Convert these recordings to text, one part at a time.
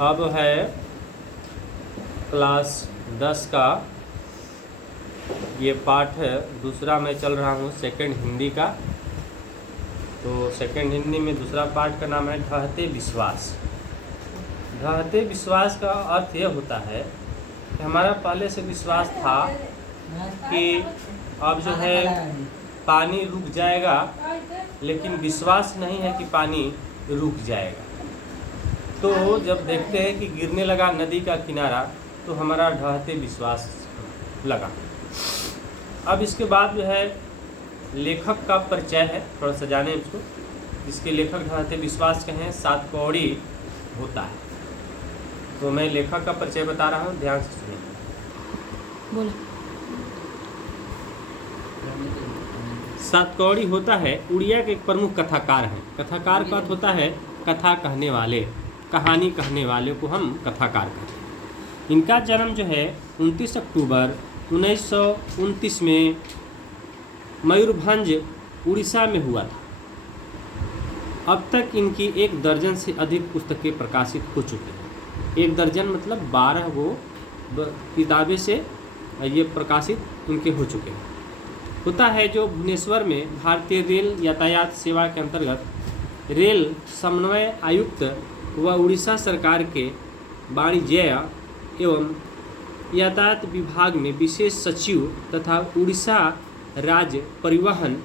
अब है क्लास 10 का ये पाठ है दूसरा। मैं चल रहा हूँ सेकंड हिंदी का। तो सेकंड हिंदी में दूसरा पाठ का नाम है ढहते विश्वास। ढहते विश्वास का अर्थ यह होता है कि हमारा पहले से विश्वास था कि अब जो है पानी रुक जाएगा, लेकिन विश्वास नहीं है कि पानी रुक जाएगा। तो जब देखते हैं कि गिरने लगा नदी का किनारा, तो हमारा ढहते विश्वास लगा। अब इसके बाद जो है लेखक का परिचय है, थोड़ा सा जाने इसको। जिसके लेखक ढहते विश्वास के हैं सातकौड़ी होता है। तो मैं लेखक का परिचय बता रहा हूँ, ध्यान से सुनिए। बोलो। सातकौड़ी होता है उड़िया के एक प्रमुख कथाकार हैं। कथाकार का अर्थ होता है कथा कहने वाले, कहानी कहने वाले को हम कथाकार कहते हैं। इनका जन्म जो है 29 अक्टूबर 1929 में मयूरभंज उड़ीसा में हुआ था। अब तक इनकी 1 दर्जन से अधिक पुस्तकें प्रकाशित हो चुकी हैं। 1 दर्जन मतलब 12 गो किताबें से ये प्रकाशित उनके हो चुके हैं। होता है जो भुवनेश्वर में भारतीय रेल यातायात सेवा के अंतर्गत रेल समन्वय आयुक्त व उड़ीसा सरकार के वाणिज्य एवं यातायात विभाग में विशेष सचिव तथा उड़ीसा राज्य परिवहन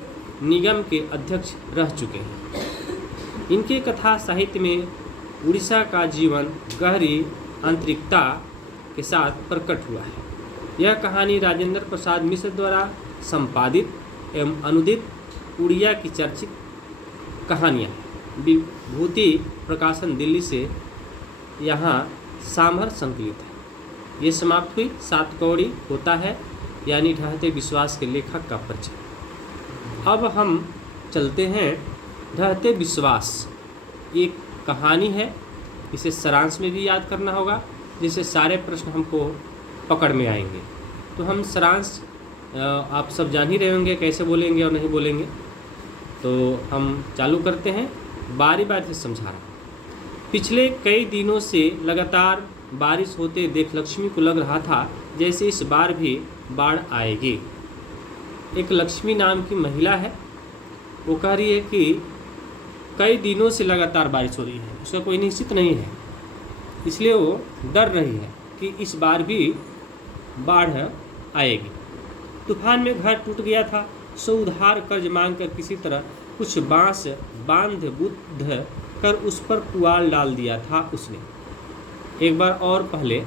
निगम के अध्यक्ष रह चुके हैं। इनके कथा साहित्य में उड़ीसा का जीवन गहरी आंतरिकता के साथ प्रकट हुआ है। यह कहानी राजेंद्र प्रसाद मिश्र द्वारा संपादित एवं अनुदित उड़िया की चर्चित कहानियाँ हैं। विभूति प्रकाशन दिल्ली से यहाँ सामहर संकलित है। ये समाप्त हुई सातकौड़ी होता है यानी ढहते विश्वास के लेखक का परिचय। अब हम चलते हैं ढहते विश्वास। एक कहानी है, इसे सारांश में भी याद करना होगा, जिससे सारे प्रश्न हमको पकड़ में आएंगे। तो हम सारांश आप सब जान ही रहे होंगे कैसे बोलेंगे और नहीं बोलेंगे। तो हम चालू करते हैं, बारी बारी से समझा रहा हूँ। पिछले कई दिनों से लगातार बारिश होते देख लक्ष्मी को लग रहा था जैसे इस बार भी बाढ़ आएगी। एक लक्ष्मी नाम की महिला है, वो कह रही है कि कई दिनों से लगातार बारिश हो रही है, उसका कोई निश्चित नहीं है, इसलिए वो डर रही है कि इस बार भी बाढ़ आएगी। तूफान में घर टूट गया था, सो उधार कर्ज मांगकर किसी तरह कुछ बांस बांध बुद्ध कर उस पर पुआल डाल दिया था उसने। एक बार और पहले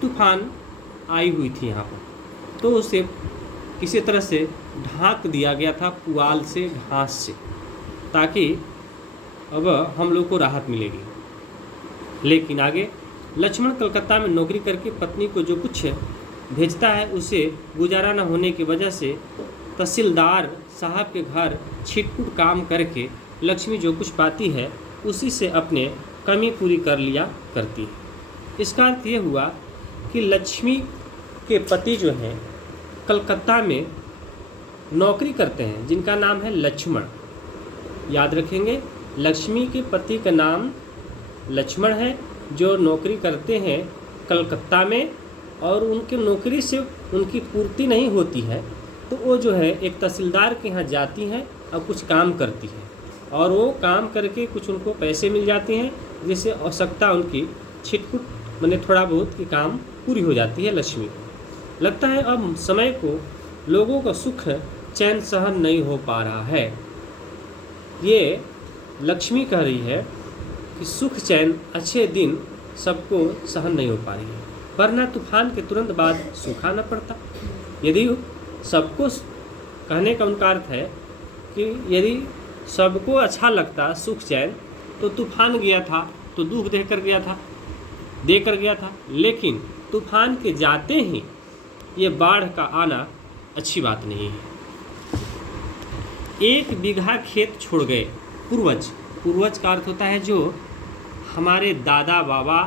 तूफान आई हुई थी यहाँ पर, तो उसे किसी तरह से ढांक दिया गया था पुआल से, घास से, ताकि अब हम लोग को राहत मिलेगी। लेकिन आगे लक्ष्मण कलकत्ता में नौकरी करके पत्नी को जो कुछ भेजता है उसे गुजारा न होने की वजह से तहसीलदार साहब के घर छिटपुट काम करके लक्ष्मी जो कुछ पाती है उसी से अपने कमी पूरी कर लिया करती है। इसका अर्थ ये हुआ कि लक्ष्मी के पति जो हैं कलकत्ता में नौकरी करते हैं, जिनका नाम है लक्ष्मण। याद रखेंगे, लक्ष्मी के पति का नाम लक्ष्मण है, जो नौकरी करते हैं कलकत्ता में, और उनके नौकरी से उनकी पूर्ति नहीं होती है, तो वो जो है एक तहसीलदार के यहाँ जाती हैं और कुछ काम करती हैं, और वो काम करके कुछ उनको पैसे मिल जाते हैं, जिससे आवश्यकता उनकी छिटपुट मैंने थोड़ा बहुत की काम पूरी हो जाती है लक्ष्मी को। लगता है अब समय को लोगों का सुख चैन सहन नहीं हो पा रहा है। ये लक्ष्मी कह रही है कि सुख चैन अच्छे दिन सबको सहन नहीं हो पा रही है, वरना तूफान के तुरंत बाद सूखा न पड़ता। यदि सबको कहने का उनका अर्थ है कि यदि सबको अच्छा लगता सुख चैन, तो तूफान गया था तो दुख देकर गया था, लेकिन तूफान के जाते ही ये बाढ़ का आना अच्छी बात नहीं है। 1 बीघा खेत छोड़ गए पूर्वज का अर्थ होता है जो हमारे दादा बाबा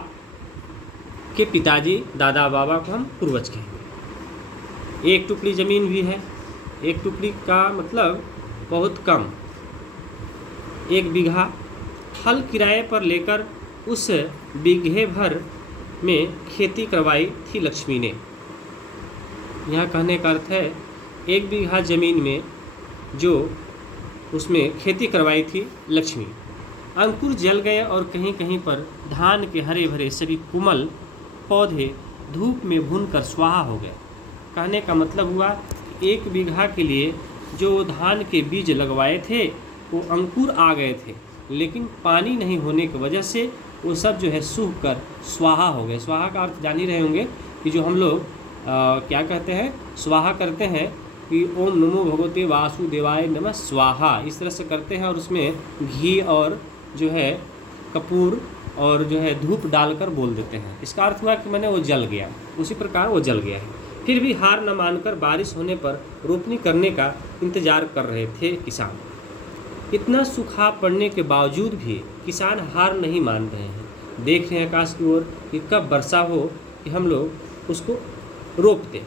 के पिताजी, दादा बाबा को हम पूर्वज कहेंगे। 1 टुकड़ी ज़मीन भी है, 1 टुकड़ी का मतलब बहुत कम। 1 बीघा हल किराए पर लेकर उस बीघे भर में खेती करवाई थी लक्ष्मी ने। यहाँ कहने का अर्थ है 1 बीघा जमीन में जो उसमें खेती करवाई थी लक्ष्मी। अंकुर जल गए और कहीं कहीं पर धान के हरे भरे सभी कोमल पौधे धूप में भूनकर स्वाहा हो गए। कहने का मतलब हुआ कि 1 बीघा के लिए जो धान के बीज लगवाए थे वो अंकुर आ गए थे, लेकिन पानी नहीं होने की वजह से वो सब जो है सूख कर स्वाहा हो गए। स्वाहा का अर्थ जान ही रहे होंगे कि जो हम लोग क्या कहते हैं, स्वाहा करते हैं कि ओम नमो भगवते वासुदेवाय नमः स्वाहा, इस तरह से करते हैं और उसमें घी और जो है कपूर और जो है धूप डालकर बोल देते हैं। इसका अर्थ हुआ कि मैंने वो जल गया, उसी प्रकार वो जल गया है। फिर भी हार न मानकर बारिश होने पर रोपनी करने का इंतजार कर रहे थे किसान। इतना सूखा पड़ने के बावजूद भी किसान हार नहीं मान रहे हैं। देख रहे हैं आकाश की ओर कि कब वर्षा हो कि हम लोग उसको रोप दें।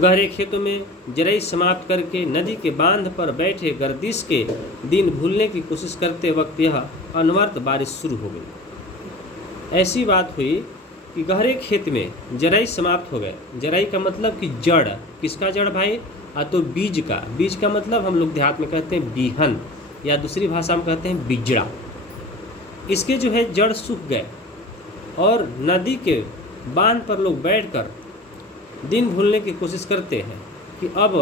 गहरे खेतों में जरई समाप्त करके नदी के बांध पर बैठे गर्दिश के दिन भूलने की कोशिश करते वक्त यह अनवरत बारिश शुरू हो गई। ऐसी बात हुई कि गहरे खेत में जरई समाप्त हो गए। जरई का मतलब कि जड़, किसका जड़ भाई? तो बीज का। बीज का मतलब हम लोग देहात में कहते हैं बीहन, या दूसरी भाषा में कहते हैं बिजड़ा। इसके जो है जड़ सूख गए और नदी के बांध पर लोग बैठकर दिन भूलने की कोशिश करते हैं कि अब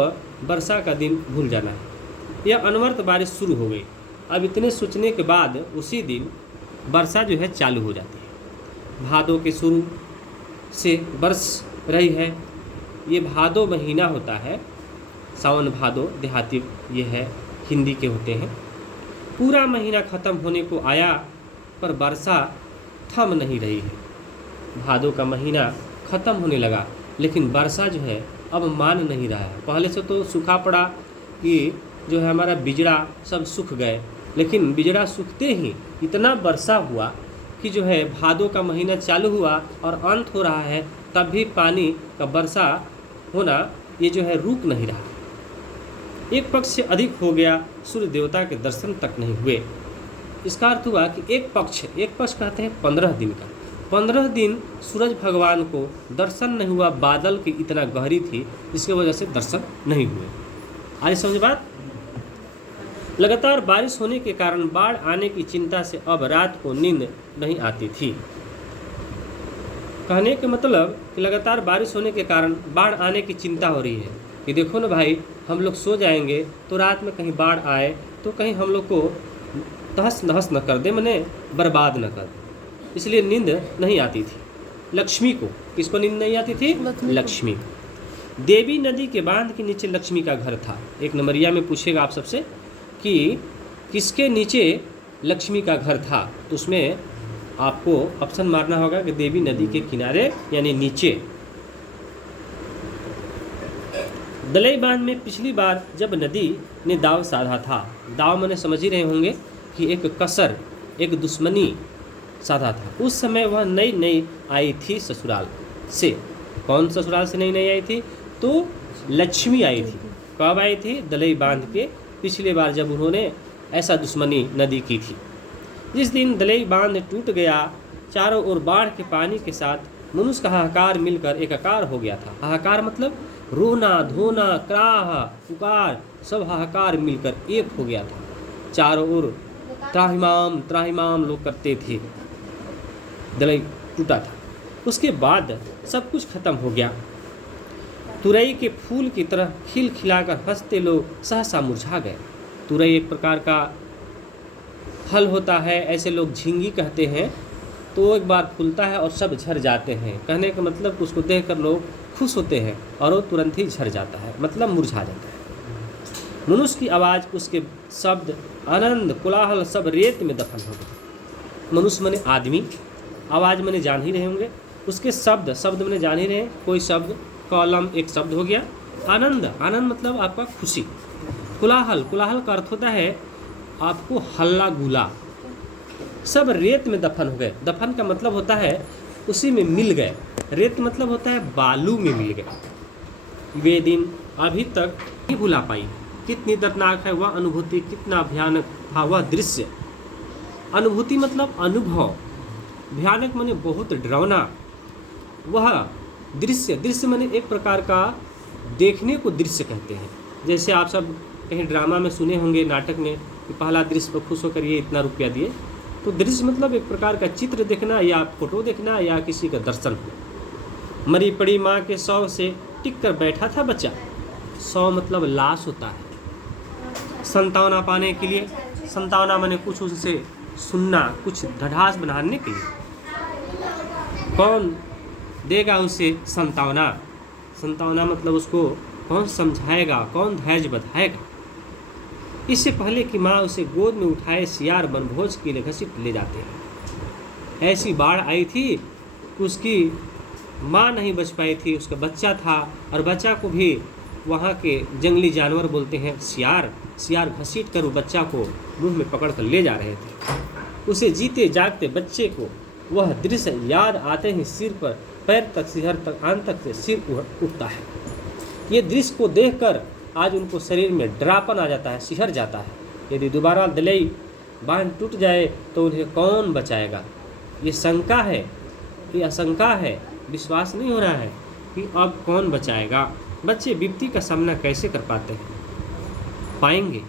वर्षा का दिन भूल जाना है। यह अनवरत बारिश शुरू हो गई। अब इतने सोचने के बाद उसी दिन वर्षा जो है चालू हो जाती है। भादों के शुरू से बरस रही है। ये भादो महीना होता है, सावन भादो देहाती ये है, हिंदी के होते हैं। पूरा महीना ख़त्म होने को आया पर वर्षा थम नहीं रही है। भादो का महीना ख़त्म होने लगा लेकिन वर्षा जो है अब मान नहीं रहा है। पहले से तो सूखा पड़ा कि जो है हमारा बिजड़ा सब सूख गए, लेकिन बिजड़ा सूखते ही इतना वर्षा हुआ कि जो है भादो का महीना चालू हुआ और अंत हो रहा है, तब भी पानी का वर्षा होना ये जो है रुक नहीं रहा। एक पक्ष से अधिक हो गया, सूर्य देवता के दर्शन तक नहीं हुए। इसका अर्थ हुआ कि एक पक्ष कहते हैं 15 दिन का, 15 दिन सूरज भगवान को दर्शन नहीं हुआ। बादल की इतना गहरी थी जिसकी वजह से दर्शन नहीं हुए। आइए समझ बात। लगातार बारिश होने के कारण बाढ़ आने की चिंता से अब रात को नींद नहीं आती थी। कहने का मतलब कि लगातार बारिश होने के कारण बाढ़ आने की चिंता हो रही है कि देखो ना भाई, हम लोग सो जाएंगे तो रात में कहीं बाढ़ आए तो कहीं हम लोग को तहस नहस न कर दे, मने बर्बाद न कर दे, इसलिए नींद नहीं आती थी लक्ष्मी को। किसको नींद नहीं आती थी? लक्ष्मी। देवी नदी के बांध के नीचे लक्ष्मी का घर था। एक नंबरिया में पूछेगा आप सबसे कि किसके नीचे लक्ष्मी का घर था, तो उसमें आपको ऑप्शन मारना होगा कि देवी नदी के किनारे यानी नीचे। दलई बांध में पिछली बार जब नदी ने दाव साधा था, दाव मैंने समझ ही रहे होंगे कि एक कसर, एक दुश्मनी साधा था। उस समय वह नई नई आई थी ससुराल से। कौन ससुराल से नई नई आई थी? तो लक्ष्मी आई थी। कब आई थी? दलई बांध के पिछले बार जब उन्होंने ऐसा दुश्मनी नदी की थी। जिस दिन दलई बांध टूट गया, चारों ओर बाढ़ के पानी के साथ मनुष्य का हाहाकार मिलकर एकाकार हो गया था। हाहाकार मतलब रोना धोना क्राह पुकार, सब हाहाकार मिलकर एक हो गया था। चारों ओर त्राहिमाम त्राहिमाम लोग करते थे। दलई टूटा था। उसके बाद सब कुछ खत्म हो गया। तुरई के फूल की तरह खिल खिलाकर हंसते लोग सहसा मुरझा गए। तुरई एक प्रकार का फल होता है, ऐसे लोग झिंगी कहते हैं। तो एक बार फूलता है और सब झड़ जाते हैं। कहने का मतलब उसको देखकर लोग खुश होते हैं और वो तुरंत ही झड़ जाता है, मतलब मुरझा जाता है। मनुष्य की आवाज़, उसके शब्द, आनंद, कोलाहल सब रेत में दफन हो गए। मनुष्य माने आदमी, आवाज़ मैंने जान ही रहे होंगे। उसके शब्द, शब्द मैंने जान ही रहे, कोई शब्द, कॉलम एक शब्द हो गया। आनंद, आनंद मतलब आपका खुशी। कोलाहल, कोलाहल का अर्थ होता है आपको हल्ला गुला। सब रेत में दफन हो गए। दफन का मतलब होता है उसी में मिल गए। रेत मतलब होता है बालू में मिल गए। वे दिन अभी तक नहीं भुला पाई। कितनी दर्दनाक है वह अनुभूति, कितना भयानक था वह दृश्य। अनुभूति मतलब अनुभव, भयानक माने बहुत डरावना। वह दृश्य, दृश्य माने एक प्रकार का देखने को दृश्य कहते हैं। जैसे आप सब कहीं ड्रामा में सुने होंगे, नाटक में, कि पहला दृश्य पर खुश होकर ये इतना रुपया दिए। तो दृश्य मतलब एक प्रकार का चित्र देखना या फोटो देखना या किसी का दर्शन हो। मरी पड़ी माँ के शव से टिक कर बैठा था बच्चा। शव मतलब लाश होता है। संतावना पाने के लिए, संतावना माने कुछ उससे सुनना, कुछ ढाढ़स बनाने के लिए। कौन देगा उसे संतावना? संतावना मतलब उसको कौन समझाएगा, कौन धैर्य बधाएगा? इससे पहले कि माँ उसे गोद में उठाए सियार वनभोज के लिए घसीट ले जाते हैं। ऐसी बाढ़ आई थी कि उसकी माँ नहीं बच पाई थी, उसका बच्चा था, और बच्चा को भी वहाँ के जंगली जानवर बोलते हैं सियार, सियार घसीट कर वो बच्चा को मुंह में पकड़ कर ले जा रहे थे। उसे जीते जागते बच्चे को वह दृश्य याद आते ही सिर पर पैर तक, सिर तक, आन तक से सिर उठता है। ये दृश्य को देखकर आज उनको शरीर में डरापन आ जाता है, सिहर जाता है। यदि दोबारा दलई बांध टूट जाए तो उन्हें कौन बचाएगा? ये शंका है, ये आशंका है, विश्वास नहीं हो रहा है कि अब कौन बचाएगा। बच्चे विपत्ति का सामना कैसे कर पाते हैं? पाएंगे।